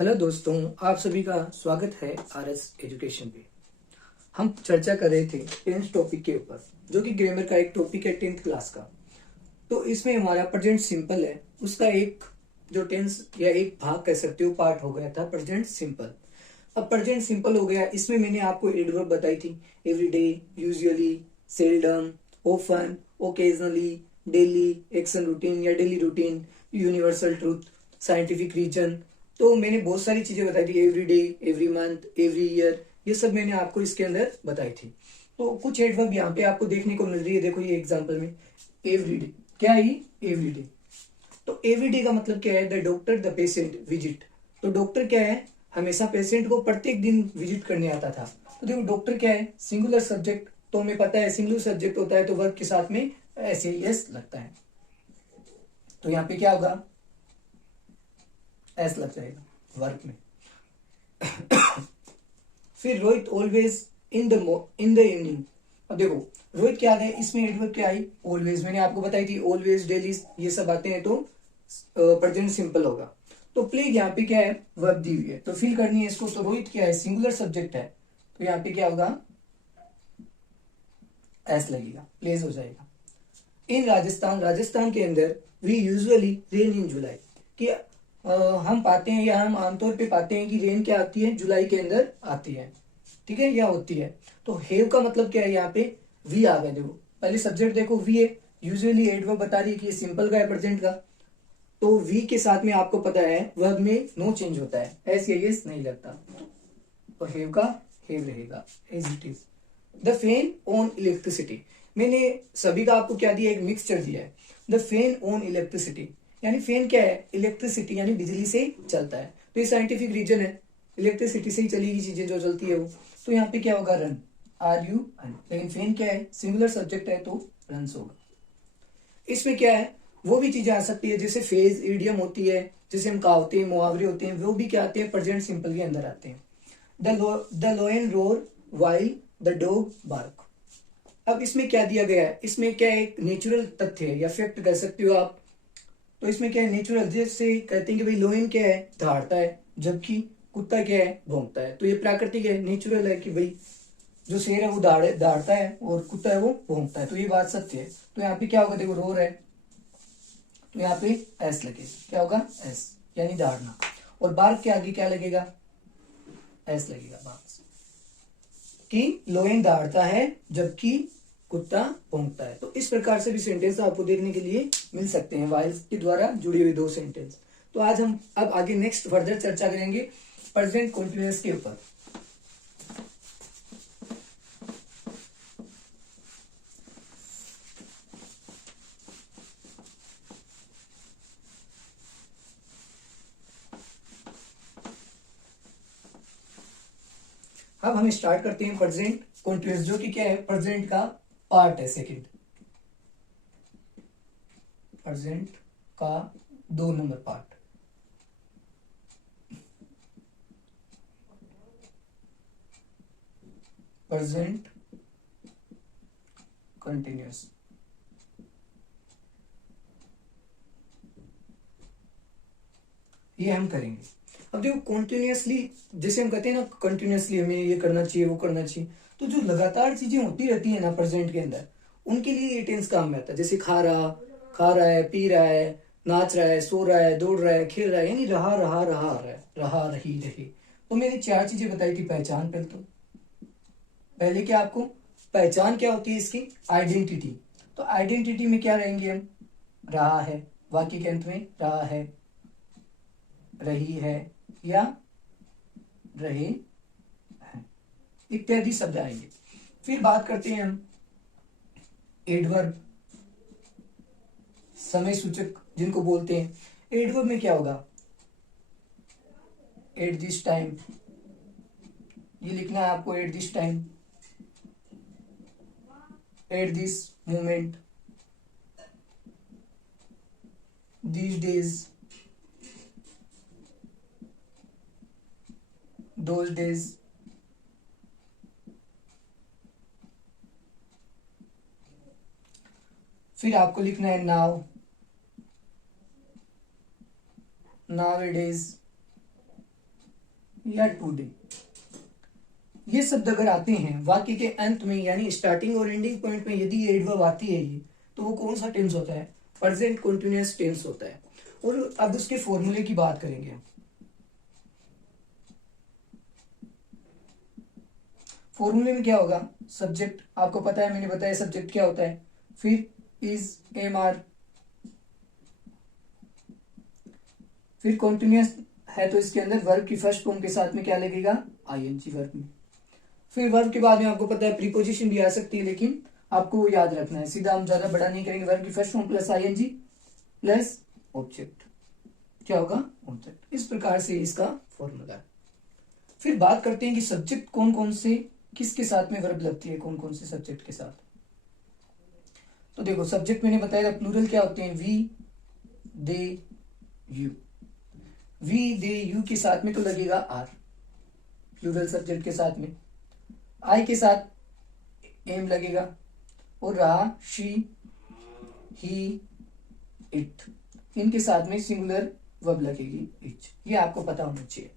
Hello दोस्तों, आप सभी का स्वागत है आरएस एजुकेशन पे। हम चर्चा कर रहे थे टेंस टॉपिक के ऊपर, जो कि ग्रामर का एक टॉपिक है 10th क्लास का। तो इसमें हमारा प्रेजेंट सिंपल है, उसका एक जो टेंस या एक भाग कह सकते हो पार्ट हो गया था प्रेजेंट सिंपल। अब प्रेजेंट सिंपल हो गया, इसमें मैंने आपको एडवर्ब बताई थी, everyday, usually, seldom, often, occasionally, daily, action routine या daily routine, universal truth, scientific reason. तो मैंने बहुत सारी चीजें बताई थी, every day, every month, every year, ये सब मैंने आपको इसके अंदर बताई थी। तो कुछ एडवर्ब यहाँ पे आपको देखने को मिल रही है। देखो ये एग्जांपल में एवरी डे, क्या है ये एवरी डे। तो एवरी डे का मतलब क्या है? The doctor the patient visit. तो डॉक्टर क्या है? हमेशा पेशेंट को प्रत्येक दिन विजिट करने आता था। तो देखो डॉक्टर क्या है? सिंगुलर सब्जेक्ट, तो हमें पता है सिंगुलर सब्जेक्ट होता है तो वर्ब के साथ में ऐसे एस लगता है। तो यहाँ पे क्या होगा? एस लग जाएगा वर्ब में। फिर Rohit always in the evening. अब देखो रोहित क्या आ गया इसमें? एडवर्ब क्या आई? ऑलवेज। मैंने आपको बताई थी ऑलवेज, डेली, ये सब आते हैं तो प्रेजेंट सिंपल होगा। तो प्लेग यहाँ पे क्या है? वर्ब दी हुई है तो फिल करनी है इसको। तो रोहित क्या है? सिंगुलर सब्जेक्ट है, तो यहाँ पे क्या होगा? एस लगेगा, प्लेस हो जाएगा। इन राजस्थान, राजस्थान के अंदर वी यूजुअली रेन इन जुलाई, कि हम पाते हैं या हम आमतौर पे पाते हैं कि रेन क्या आती है? जुलाई के अंदर आती है, ठीक है, या होती है। तो हेव का मतलब क्या है? यहाँ पे वी आ गया। देखो पहले सब्जेक्ट देखो वी है, यूजुअली एडवर्ब बता रही है कि ये सिंपल का है प्रेजेंट का। तो वी के साथ में आपको पता है वर्ब में नो चेंज होता है, एस या यस नहीं लगता, तो हेव का हेव रहेगा as it is. The fan on electricity, मैंने सभी का आपको क्या दिया? एक मिक्सचर दिया है। द फैन ऑन इलेक्ट्रिसिटी, यानी फैन क्या है? इलेक्ट्रिसिटी यानी बिजली से चलता है, तो ये साइंटिफिक रीजन है, इलेक्ट्रिसिटी से ही चलेगी चीजें जो चलती है वो। तो यहाँ पे क्या होगा? Run, R U N. लेकिन फैन क्या है? सिंगुलर सब्जेक्ट है तो रन्स होगा। इसमें क्या है? वो भी चीजें आ सकती है जैसे फेज, इडियम होती है, जैसे हम कहावतें, मुहावरे होते हैं, वो भी क्या आते हैं? प्रेजेंट सिंपल के अंदर आते हैं। The lion roar while the dog bark. अब इसमें क्या दिया गया है? इसमें क्या है? एक नेचुरल तथ्य है या फैक्ट कह सकते हो आप। तो इसमें क्या है? नेचुरल, जैसे कहते हैं कि भाई लोयन क्या है? दहाड़ता है, जबकि कुत्ता क्या है? भौंकता है। तो ये प्राकृतिक है, नेचुरल है कि भाई जो शेर है वो दहाड़ता है और कुत्ता है वो भौंकता है, तो ये बात सत्य है। तो यहाँ पे क्या होगा? देखो रोर है तो यहाँ पे एस लगेगा, क्या होगा? एस, यानी दहाड़ना। और बार्क के आगे क्या लगेगा? एस लगेगा, बार्क, कि लोयन दहाड़ता है जबकि कुत्ता भौंकता है। तो इस प्रकार से भी सेंटेंस आपको देखने के लिए मिल सकते हैं, वाइल्स के द्वारा जुड़ी हुई दो सेंटेंस। तो आज हम अब आगे नेक्स्ट फर्दर चर्चा करेंगे प्रेजेंट कंटीन्यूअस के ऊपर। अब हम स्टार्ट करते हैं प्रेजेंट कंटीन्यूअस, जो कि क्या है? प्रेजेंट का पार्ट है, सेकंड, प्रेजेंट का 2 नंबर पार्ट। प्रेजेंट कंटीन्यूअस, ये हम करेंगे। अब देखो कॉन्टिन्यूसली, जैसे हम कहते हैं ना कंटिन्यूसली हमें ये करना चाहिए वो करना चाहिए, तो जो लगातार चीजें होती रहती है ना प्रेजेंट के अंदर, उनके लिए ये टेंस काम में आता है। जैसे खा रहा है, पी रहा है, नाच रहा है, सो रहा है, दौड़ रहा है, खेल रहा है, यानी रहा रही रही। तो मैंने 4 चीजें बताई थी। पहचान, पहले क्या आपको पहचान क्या होती है? इसकी आइडेंटिटी। तो आइडेंटिटी में क्या रहेंगे हम? रहा है, वाक्य के अंत में रहा है, रही है या रहे हैं, इत्यादि शब्द आएंगे। फिर बात करते हैं हम एडवर्ब, समय सूचक जिनको बोलते हैं। एडवर्ब में क्या होगा? एट दिस टाइम, ये लिखना है आपको, at this time, at this moment, these days, those days. फिर आपको लिखना है नाउ, नाउ इट इज, या टुडे, ये शब्द अगर आते हैं वाक्य के अंत में यानी स्टार्टिंग और एंडिंग पॉइंट में, यदि एडवर्ब आती है ये, तो वो कौन सा टेंस होता है? प्रेजेंट कंटीन्यूअस टेंस होता है। और अब उसके फॉर्मूले की बात करेंगे। फॉर्मूले में क्या होगा? सब्जेक्ट आपको पता है, मैंने बताया सब्जेक्ट क्या होता है, फिर इज, एम आर, फिर कॉन्टिन्यूअस है तो इसके अंदर वर्ब की फर्स्ट फॉर्म के साथ में क्या लगेगा? आईएनजी वर्ब में। फिर वर्ब के बाद में आपको पता है प्रीपोजिशन भी आ सकती है, लेकिन आपको वो याद रखना है, सीधा हम ज्यादा बड़ा नहीं करेंगे। वर्ब की first form plus ING plus object, क्या होगा? ऑब्जेक्ट। इस प्रकार से इसका फॉर्मूला है। फिर बात करते हैं कि सब्जेक्ट कौन कौन से किसके साथ में वर्ब लगती है, कौन कौन से सब्जेक्ट के साथ। तो देखो सब्जेक्ट मैंने बताया प्लूरल क्या होते हैं, we, they, you. We, they, you के साथ में तो लगेगा आर, प्लूरल सब्जेक्ट के साथ में। आई के साथ एम लगेगा, और रहा शी, ही, इट, इनके साथ में सिंगुलर वर्ब लगेगी इच। ये आपको पता होना चाहिए।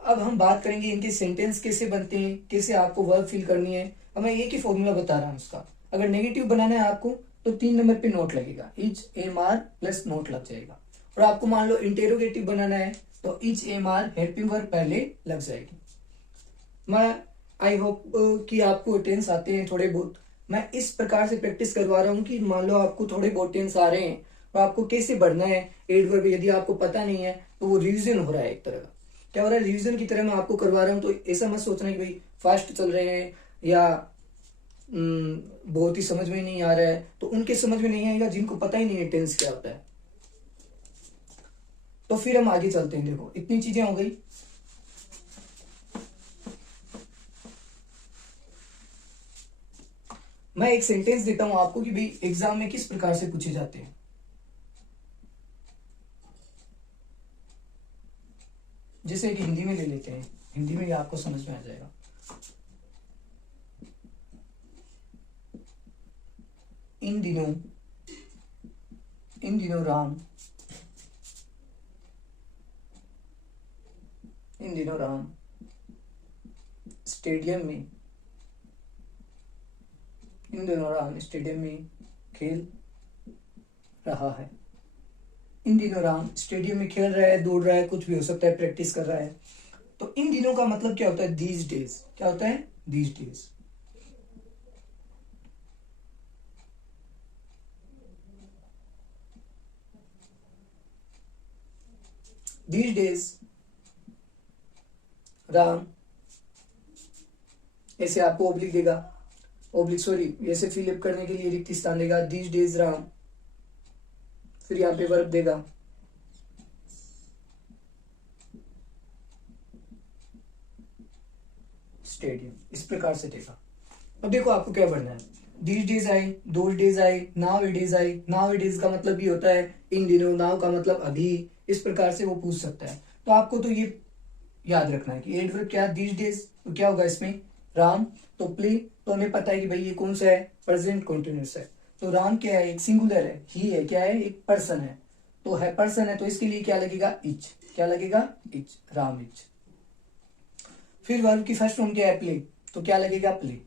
अब हम बात करेंगे इनके सेंटेंस कैसे बनते हैं, कैसे आपको वर्ब फिल करनी है। अब मैं एक ही फॉर्मूला बता रहा हूं उसका। अगर नेगेटिव बनाना है आपको तो 3 नंबर पे नोट लगेगा, is, am, are plus not लग जाएगा। और आपको मान लो इंटेरोगेटिव बनाना है तो is, am, are helping verb पहले लग जाएगी। मैं आई होप कि आपको टेंस आते हैं थोड़े बहुत। मैं इस प्रकार से प्रैक्टिस करवा रहा हूँ कि मान लो आपको थोड़े बहुत टेंस आ रहे हैं और आपको कैसे बढ़ना है एडवर्ब, यदि आपको पता नहीं है तो वो रिवीजन हो रहा है, एक तरह का क्या हो रहा है, रिवीजन की तरह मैं आपको करवा रहा हूँ। तो ऐसा मत सोचना कि भाई फास्ट चल रहे हैं या बहुत ही समझ में नहीं आ रहा है। तो उनके समझ में नहीं आएगा जिनको पता ही नहीं है टेंस क्या होता है। तो फिर हम आगे चलते हैं। देखो इतनी चीजें हो गई। मैं एक सेंटेंस देता हूं आपको कि भाई एग्जाम में किस प्रकार से पूछे जाते हैं। जैसे कि हिंदी में ले लेते हैं, हिंदी में ये आपको समझ में आ जाएगा। इन दिनों राम, इन दिनों राम स्टेडियम में, इन दिनों राम स्टेडियम में खेल रहा है। इन दिनों राम स्टेडियम में खेल रहा है, दौड़ रहा है, कुछ भी हो सकता है, प्रैक्टिस कर रहा है। तो इन दिनों का मतलब क्या होता है? These days. क्या होता है? These days. These days Ram, ऐसे आपको ओब्लिक देगा, ओब्लिक सॉरी ऐसे फिलअप करने के लिए रिक्त स्थान देगा, दीज डेज राम, फिर यहाँ पे वर्ब देगा, स्टेडियम। इस प्रकार से देगा। अब देखो आपको क्या बढ़ना है। दीज डेज आए, दोज डेज आए, नाउ इट इज आए। नाउ इट इज का मतलब ये होता है इन दिनों, नाउ का मतलब अभी। इस प्रकार से वो पूछ सकता है। तो आपको तो ये याद रखना है कि एडवर्ब क्या, दीज डेज, तो क्या होगा इसमें? राम। तो प्ले, तो हमें पता है कि भाई ये कौन सा है? प्रेजेंट कंटिन्यूअस है। तो राम क्या है? एक सिंगुलर है, ही है, क्या है? एक पर्सन है। तो है पर्सन है, तो इसके लिए क्या लगेगा? इच। क्या लगेगा? Etch, Ram etch. फिर वर्ब की फर्स्ट फॉर्म क्या है? प्ले, तो क्या लगेगा? प्ले।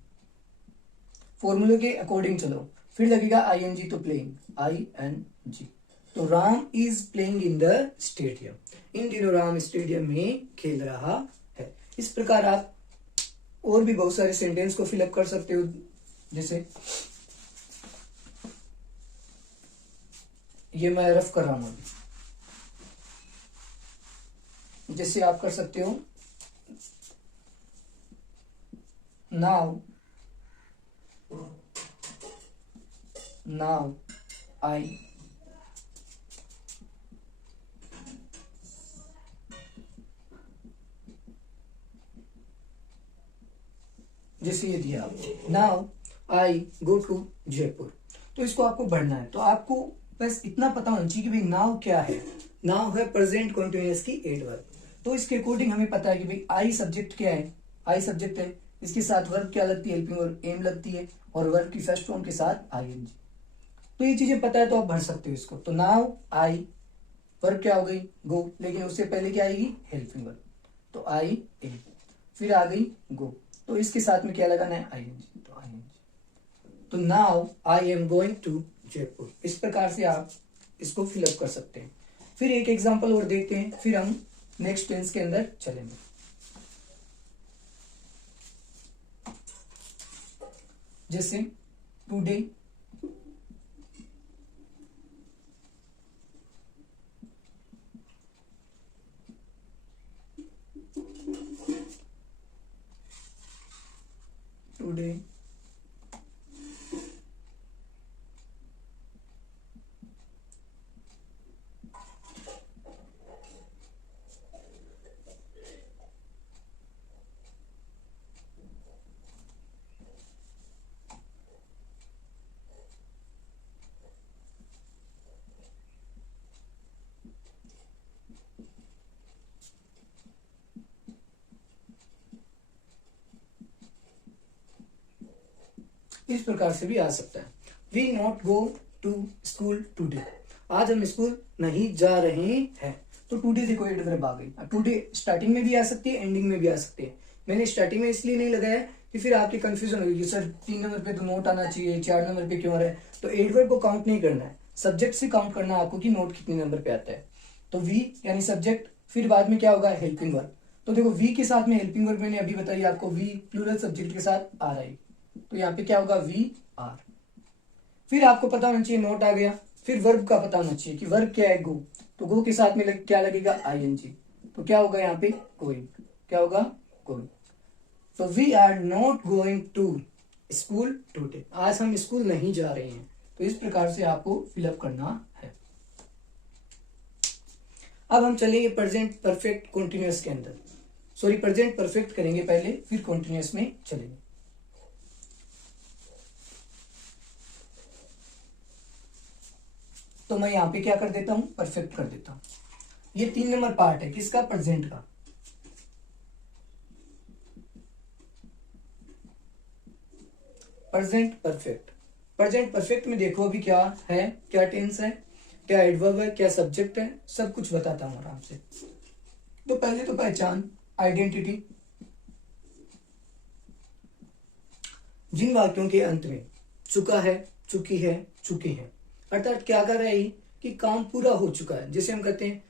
फॉर्मूले के अकॉर्डिंग चलो, फिर लगेगा आई एन जी, तो प्लेइंग, आई एन जी। तो Ram is playing in the stadium, इन दिनों राम स्टेडियम में खेल रहा है। इस प्रकार आप और भी बहुत सारे सेंटेंस को फिलअप कर सकते हो। जैसे ये मैं रफ कर रहा हूं अभी, जैसे आप कर सकते हो नाउ आई जैसे ये दिया आपको, now I go to Jaipur. तो इसको आपको बढ़ना है। तो आपको बस इतना पता होना चाहिए कि भाई नाउ क्या है। नाउ है प्रेजेंट कंटिन्यूअस की एडवर्ब। तो इसके अकॉर्डिंग हमें पता है कि भाई आई सब्जेक्ट क्या है? आई सब्जेक्ट है, इसके साथ वर्ब क्या लगती है? हेल्पिंग और एम लगती है, और वर्ब की फर्स्ट फॉर्म के साथ आईएनजी। तो ये चीजें पता है तो आप भर सकते हो इसको। तो नाउ आई, वर्ब क्या हो गई? गो, लेकिन उससे पहले क्या आएगी? Helping verb. तो आई ए, फिर आ गई गो, तो इसके साथ में क्या लगाना है, आईएनजी, तो आईएनजी। तो now I am going to Jaipur. इस प्रकार से आप इसको फिलअप कर सकते हैं। फिर एक एग्जांपल और देखते हैं, फिर हम नेक्स्ट टेंस के अंदर चलेंगे। जैसे टुडे, टुडे, इस प्रकार से भी आ सकता है। We not go to school today, आज हम स्कूल नहीं जा रहे हैं। तो टूडे देखो एडवर्ब आ गई। टूडे स्टार्टिंग में भी आ सकती है, एंडिंग में भी आ सकती है। मैंने स्टार्टिंग में इसलिए नहीं लगाया कि फिर आपकी कंफ्यूजन होगी, सर 3 नंबर पे तो नोट आना चाहिए, 4 नंबर पे क्यों आ रहा है। तो एडवर्ब को काउंट नहीं करना है, सब्जेक्ट से काउंट करना है आपको कि नोट कितने नंबर पे आता है। तो वी यानी सब्जेक्ट, फिर बाद में क्या होगा, हेल्पिंग वर्ब। तो देखो वी के साथ में हेल्पिंग वर्ब मैंने अभी बताई आपको, वी प्लूरल सब्जेक्ट के साथ आ रहा है, तो यहाँ पे क्या होगा, वी आर। फिर आपको पता होना चाहिए नोट आ गया, फिर वर्ब का पता होना चाहिए कि वर्ब क्या है, गो। तो गो के साथ में क्या लगेगा, आईएनजी। तो क्या होगा यहाँ पे, गोइंग। क्या होगा, गोइंग। तो we are not going to school today, आज हम स्कूल नहीं जा रहे हैं। तो इस प्रकार से आपको फिलअप करना है। अब हम चलेंगे प्रेजेंट परफेक्ट कॉन्टिन्यूअस के अंदर। सॉरी, प्रेजेंट परफेक्ट करेंगे पहले, फिर कॉन्टिन्यूअस में चलेंगे। तो मैं यहां पे क्या कर देता हूं, परफेक्ट कर देता हूं। ये 3 नंबर पार्ट है किसका, प्रेजेंट का। प्रेजेंट परफेक्ट, प्रेजेंट परफेक्ट में देखो अभी क्या है, क्या टेंस है, क्या एडवर्ब है, क्या सब्जेक्ट है, सब कुछ बताता हूं आराम से। तो पहले तो पहचान, आइडेंटिटी। जिन वाक्यों के अंत में चुका है, चुकी है, चुके हैं, अर्थात क्या कर रहा है कि काम पूरा हो चुका है। जैसे हम कहते हैं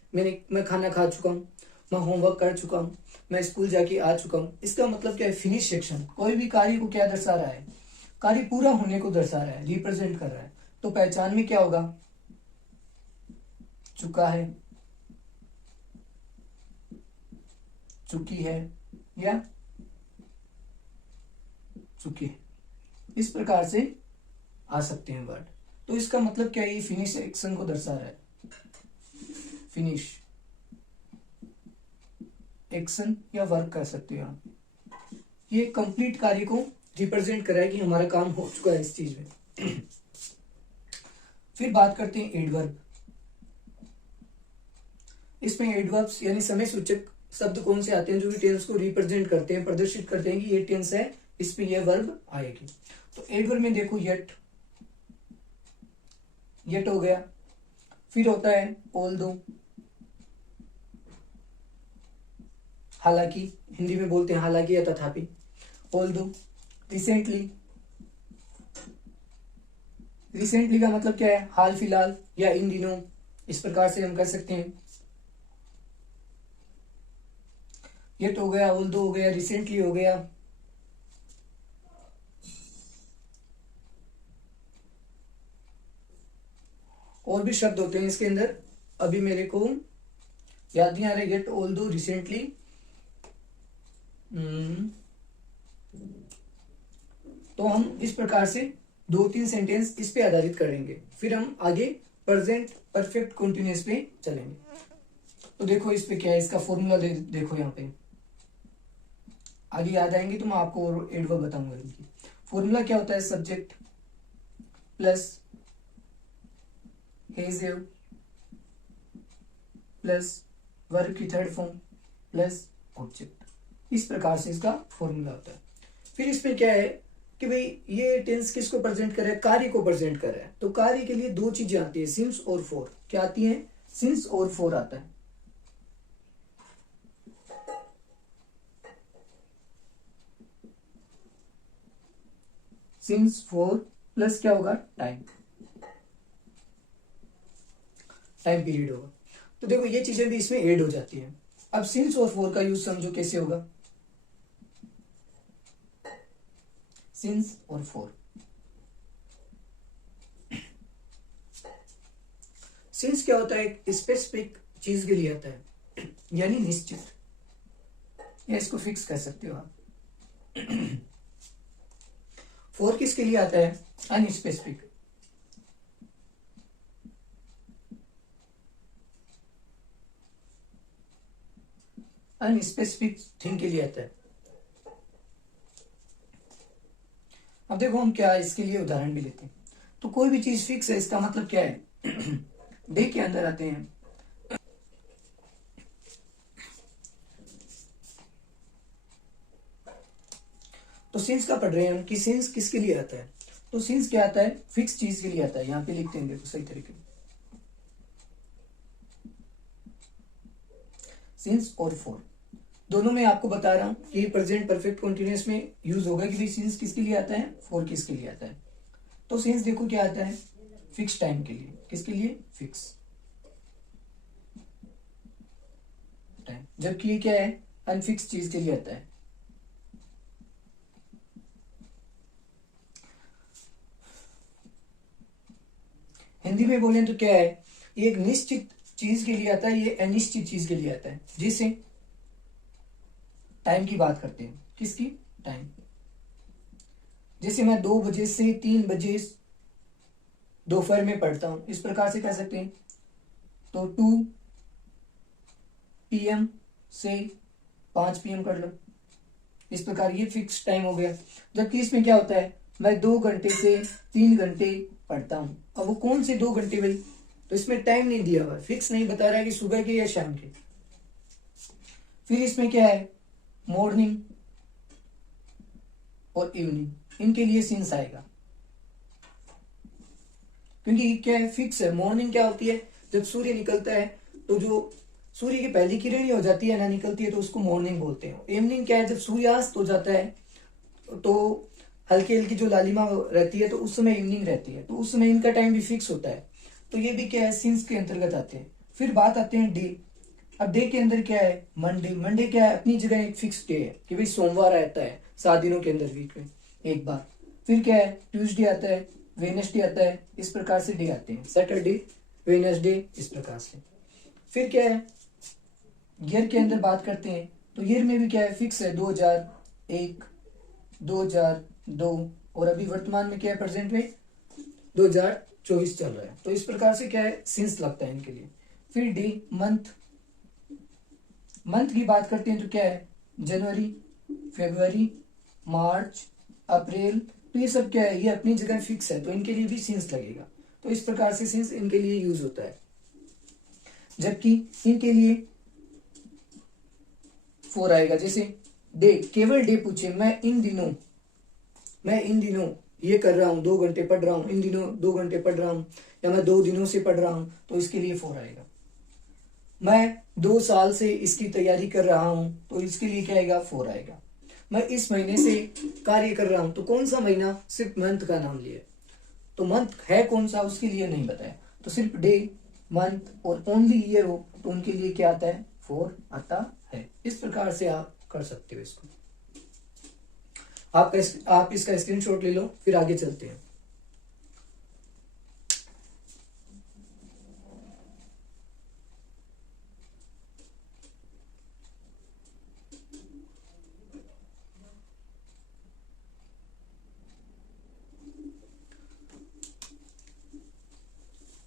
मैं खाना खा चुका हूं, मैं होमवर्क कर चुका हूं, मैं स्कूल जाके आ चुका हूं। इसका मतलब क्या है, फिनिश सेक्शन। कोई भी कार्य को क्या दर्शा रहा है, कार्य पूरा होने को दर्शा रहा है, रिप्रेजेंट कर रहा है। तो पहचान में क्या होगा, चुका है, चुकी है या चुके हैं, इस प्रकार से आ सकते हैं वर्ड। तो इसका मतलब क्या है, ये फिनिश एक्शन को दर्शा रहा है, फिनिश एक्शन या वर्क कर सकते हो आप। ये कंप्लीट कार्य को रिप्रेजेंट कर रहा है कि हमारा काम हो चुका है इस चीज में। फिर बात करते हैं एडवर्ब। इसमें एडवर्ब्स यानी समय सूचक शब्द कौन से आते हैं जो भी टेंस को रिप्रेजेंट करते हैं, प्रदर्शित करते हैं कि ये टेंस है, इसमें यह वर्ब आएगी। तो एडवर्ब में देखो येट, येट हो गया। फिर होता है ऑल्दो, हालांकि, हिंदी में बोलते हैं हालांकि या तथापि, ऑल्दो। रिसेंटली, रिसेंटली का मतलब क्या है, हाल फिलहाल या इन दिनों, इस प्रकार से हम कर सकते हैं। येट हो गया, ऑल्दो हो गया, रिसेंटली हो गया। और भी शब्द होते हैं इसके अंदर, अभी मेरे को याद नहीं आ रहा। Yet, although, recently. तो हम इस प्रकार से 2-3 सेंटेंस इस पे आधारित करेंगे, फिर हम आगे प्रेजेंट परफेक्ट कंटिन्यूअस पे चलेंगे। तो देखो इस पे क्या है, इसका फॉर्मूला देखो यहाँ पे, आगे याद आएंगे तो मैं आपको एडवर्ब बताऊंगा इनकी। फॉर्मूला क्या होता है, subject plus has have plus verb की थर्ड फॉर्म प्लस ऑब्जेक्ट, इस प्रकार से इसका फॉर्मूला होता है। फिर इसमें क्या है कि भाई ये टेंस किसको प्रेजेंट कर रहा है, कार्य को प्रेजेंट कर रहा है। तो कार्य के लिए 2 चीजें आती है, सिंस और फॉर। क्या आती है, सिंस और फॉर आता है। सिंस 4 प्लस क्या होगा, टाइम पीरियड होगा। तो देखो ये चीजें भी इसमें ऐड हो जाती है। अब सिंस और फॉर का यूज समझो कैसे होगा। सिंस और फॉर, सिंस क्या होता है, एक स्पेसिफिक चीज के लिए आता है, यानी निश्चित, या इसको फिक्स कर सकते हो आप। फॉर किसके लिए आता है, अनस्पेसिफिक, अनस्पेसिफिक थिंग के लिए आता है। अब देखो हम क्या इसके लिए उदाहरण भी लेते हैं। तो कोई भी चीज फिक्स है, इसका मतलब क्या है, डे के अंदर आते हैं। तो सिंस का पढ़ रहे हैं हम कि सिंस किसके लिए आता है। तो सिंस क्या आता है, फिक्स चीज के लिए आता है। यहां पे लिखते हैं देखो सही तरीके से, सिंस और फॉर दोनों में आपको बता रहा हूं कि प्रेजेंट परफेक्ट कंटिन्यूअस में यूज होगा कि भाई सिंस किसके लिए आता है, फॉर किसके लिए आता है। तो सिंस देखो क्या आता है, फिक्स टाइम के लिए, किसके लिए, फिक्स टाइम, जबकि ये क्या है, अनफिक्स चीज के लिए आता है। हिंदी में बोलें तो क्या है, ये एक निश्चित चीज के लिए आता है, ये अनिश्चित चीज के लिए आता है। जिसे टाइम की बात करते हैं, किसकी, टाइम। जैसे मैं 2 बजे से 3 बजे दोपहर में पढ़ता हूं, इस प्रकार से कह सकते हैं। तो 2 PM से 5 PM कर लो, इस प्रकार ये फिक्स टाइम हो गया। जबकि इसमें क्या होता है, मैं 2 घंटे से 3 घंटे पढ़ता हूं। अब वो कौन से 2 घंटे भाई, तो इसमें टाइम नहीं दिया हुआ, फिक्स नहीं बता रहा है कि सुबह के या शाम के। फिर इसमें क्या है, मॉर्निंग और इवनिंग, इनके लिए सिंस आएगा, क्योंकि क्या है, फिक्स है। मॉर्निंग क्या होती है, जब सूर्य निकलता है, तो जो सूर्य की पहली किरण ही हो जाती है ना, निकलती है, तो उसको मॉर्निंग बोलते हैं। इवनिंग क्या है, जब सूर्यास्त हो जाता है, तो हल्की हल्की जो लालिमा रहती है, तो उस समय इवनिंग रहती है, तो उस समय इनका टाइम भी फिक्स होता है। तो ये भी क्या है, सिंस के अंतर्गत आते हैं। फिर बात आते हैं डे। अब डे के अंदर क्या है, मंडे। मंडे क्या है, अपनी जगह एक फिक्स डे है कि भाई सोमवार आता है 7 दिनों के अंदर, वीक में एक बार। फिर क्या है, ट्यूसडे आता है, वेडनेसडे आता है, इस प्रकार से डे आते हैं, सैटरडे, वेडनेसडे, इस प्रकार से। फिर क्या है, ईयर के अंदर बात करते हैं, तो ईयर में भी क्या है, फिक्स है, 2001, 2002, और अभी वर्तमान में क्या है, प्रेजेंट में 2024 चल रहा है। तो इस प्रकार से क्या है, सिंस लगता है इनके लिए। फिर डे, मंथ। मंथ की बात करते हैं तो क्या है, जनवरी, फरवरी, मार्च, अप्रैल। तो ये सब क्या है, ये अपनी जगह फिक्स है, तो इनके लिए भी सिंस लगेगा। तो इस प्रकार से सिंस इनके लिए यूज होता है। जबकि इनके लिए फोर आएगा। जैसे डे, केवल डे पूछे, मैं इन दिनों ये कर रहा हूं, 2 घंटे पढ़ रहा हूं, इन दिनों 2 घंटे पढ़ रहा हूं, या मैं 2 दिनों से पढ़ रहा हूं, तो इसके लिए फोर आएगा। मैं 2 साल से इसकी तैयारी कर रहा हूं, तो इसके लिए क्या आएगा, फोर आएगा। मैं इस महीने से कार्य कर रहा हूं, तो कौन सा महीना, सिर्फ मंथ का नाम लिया, तो मंथ है कौन सा उसके लिए नहीं बताया। तो सिर्फ डे, मंथ और ओनली ईयर हो, तो उनके लिए क्या आता है, फोर आता है। इस प्रकार से आप कर सकते हो इसको। आप इसका स्क्रीनशॉट ले लो, फिर आगे चलते हैं।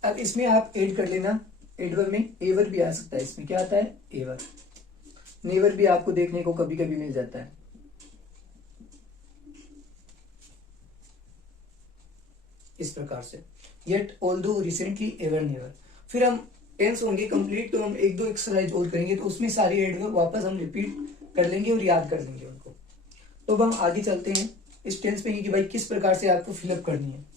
अब इसमें आप ऐड कर लेना, एडवर में एवर भी आ सकता है। इसमें क्या आता है, एवर। नेवर भी आपको देखने को कभी कभी मिल जाता है, इस प्रकार से। Yet, although, recently, ever, never. फिर हम टेंस होंगे कंप्लीट, तो हम 1-2 एक्सरसाइज और करेंगे, तो उसमें सारी एडवर्ब वापस हम रिपीट कर लेंगे और याद कर लेंगे उनको। तो अब हम आगे चलते हैं इस टेंस पे कि भाई किस प्रकार से आपको फिलअप करनी है।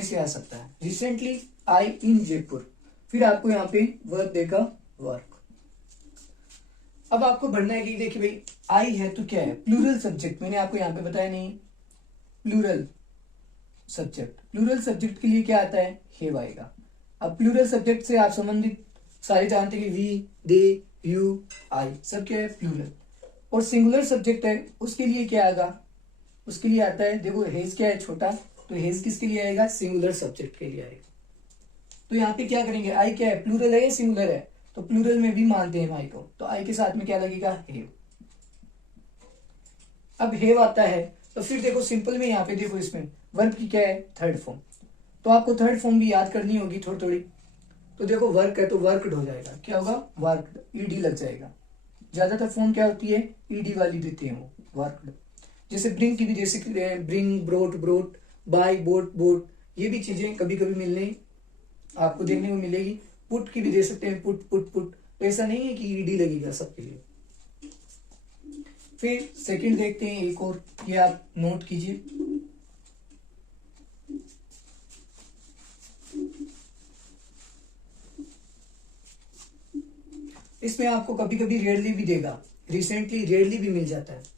ऐसे आ सकता है। रिसेंटली आई इन जयपुर, फिर आपको यहाँ पे वर्ब देगा वर्क। अब आपको बढ़ना है कि देखिए भाई आई है तो क्या है, प्लूरल सब्जेक्ट, मैंने आपको यहाँ पे बताया नहीं, प्लूरल सब्जेक्ट। प्लूरल सब्जेक्ट के लिए क्या आता है, हैव आएगा। अब प्लूरल सब्जेक्ट से आप संबंधित सारे जानते हैं कि वी, दे, यू, आई, सब क्या है, प्लूरल। और सिंगुलर सब्जेक्ट है, उसके लिए क्या आएगा, उसके लिए आता है, देखो हेज क्या है, छोटा, तो हेज किसके लिए आएगा, सिंगुलर सब्जेक्ट के लिए आएगा। तो यहाँ पे क्या करेंगे, आई क्या है, प्लूरल है या सिंगुलर है, तो प्लूरल में भी मानते हैं आई को, तो आई के साथ में क्या लगेगा, हेव। अब हेव आता है तो फिर देखो सिंपल में यहाँ पे देखो इसमें वर्ब की क्या है, थर्ड फॉर्म, तो आपको थर्ड फॉर्म भी याद करनी होगी थोड़ी थोड़ी। तो देखो वर्क है तो वर्कड हो जाएगा, क्या होगा, वर्कड, ईडी लग जाएगा। ज्यादातर फॉर्म क्या होती है, ईडी वाली देते हैं वो, वर्कड। जैसे ब्रिंग की भी दे सकते हैं, bring, brought, brought, buy, bought, bought, ये भी चीजें कभी कभी मिलने आपको देखने को मिलेगी। पुट की भी दे सकते हैं, पुट, पुट, पुट, तो ऐसा नहीं है कि ईडी लगेगा सबके लिए। फिर सेकंड देखते हैं एक और, ये आप नोट कीजिए, इसमें आपको कभी कभी रेयरली भी देगा, रिसेंटली रेयरली भी मिल जाता है।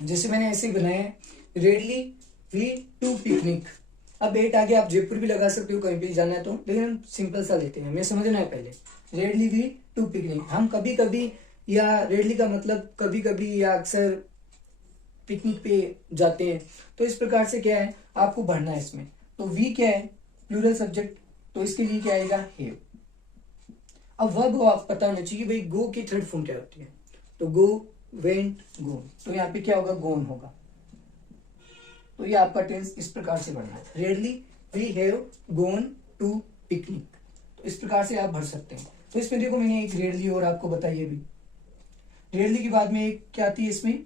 जैसे मैंने ऐसे ही बनाया है, रेडली वी टू पिकनिक। अब एट आगे आप जयपुर भी लगा सकते हो, कहीं भी जाना है तो, लेकिन हम सिंपल सा लेते हैं, मैं समझना है पहले। रेडली वी टू पिकनिक, हम कभी कभी, या रेडली का मतलब कभी कभी या अक्सर पिकनिक पे जाते हैं, तो इस प्रकार से क्या है, आपको बढ़ना है इसमें। तो वी क्या है, प्लूरल सब्जेक्ट, तो इसके लिए क्या आएगा, हैव। अब वर्ब को आप पता होना चाहिए भाई गो की थर्ड फॉर्म क्या होती है, तो गो, वेंट, गोन, तो यहाँ पे क्या होगा, गोन होगा। तो ये आपका टेंस इस प्रकार से बढ़ना है, rarely we have gone to picnic, तो इस प्रकार से आप भर सकते हैं। तो इसमें देखो मैंने एक रेयरली और आपको बताइए भी, रेयरली के बाद में एक क्या आती है इसमें,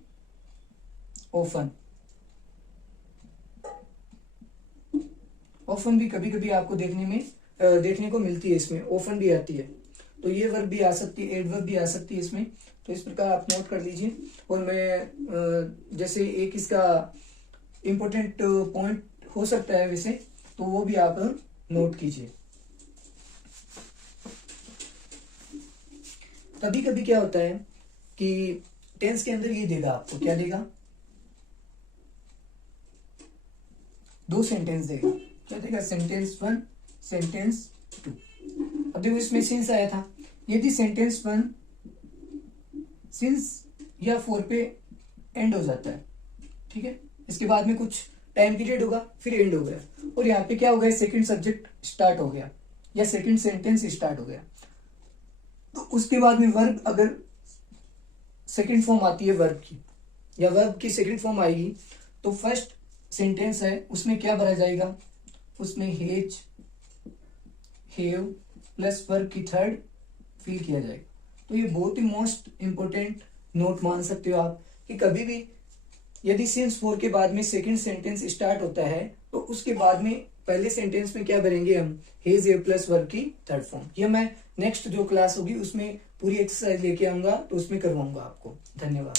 ऑफन। ऑफन भी कभी कभी आपको देखने को मिलती है, इसमें ऑफन भी आती है, तो ये वर्ब भी आ सकती है, एडवर्ब भी आ सकती है इसमें। तो इस प्रकार आप नोट कर लीजिए। और मैं जैसे एक इसका इम्पोर्टेंट पॉइंट हो सकता है वैसे, तो वो भी आप नोट कीजिए। कभी कभी क्या होता है कि टेंस के अंदर ये देगा आपको, क्या देगा, दो सेंटेंस देगा, क्या देगा, सेंटेंस वन, सेंटेंस टू। अब देखो इसमें सिंस आया था, यदि सेंटेंस वन सिंस या फोर पे एंड हो जाता है, ठीक है, इसके बाद में कुछ टाइम पीरियड होगा, फिर एंड हो गया, और यहाँ पे क्या हो गया, सेकंड सब्जेक्ट स्टार्ट हो गया या सेकंड सेंटेंस स्टार्ट हो गया, तो उसके बाद में वर्ब अगर सेकंड फॉर्म आती है वर्ब की, या वर्ब की सेकंड फॉर्म आएगी, तो फर्स्ट सेंटेंस है उसमें क्या भरा जाएगा, उसमें हेज, हैव प्लस वर्ब की थर्ड फिल किया जाएगा। तो ये बहुत ही मोस्ट इंपोर्टेंट नोट मान सकते हो आप, कि कभी भी यदि सिंस फोर के बाद में सेकंड सेंटेंस स्टार्ट होता है, तो उसके बाद में पहले सेंटेंस में क्या भरेंगे हम, हेज, हैव प्लस वर्ब की थर्ड फॉर्म। ये मैं नेक्स्ट जो क्लास होगी उसमें पूरी एक्सरसाइज लेके आऊंगा, तो उसमें करवाऊंगा आपको। धन्यवाद।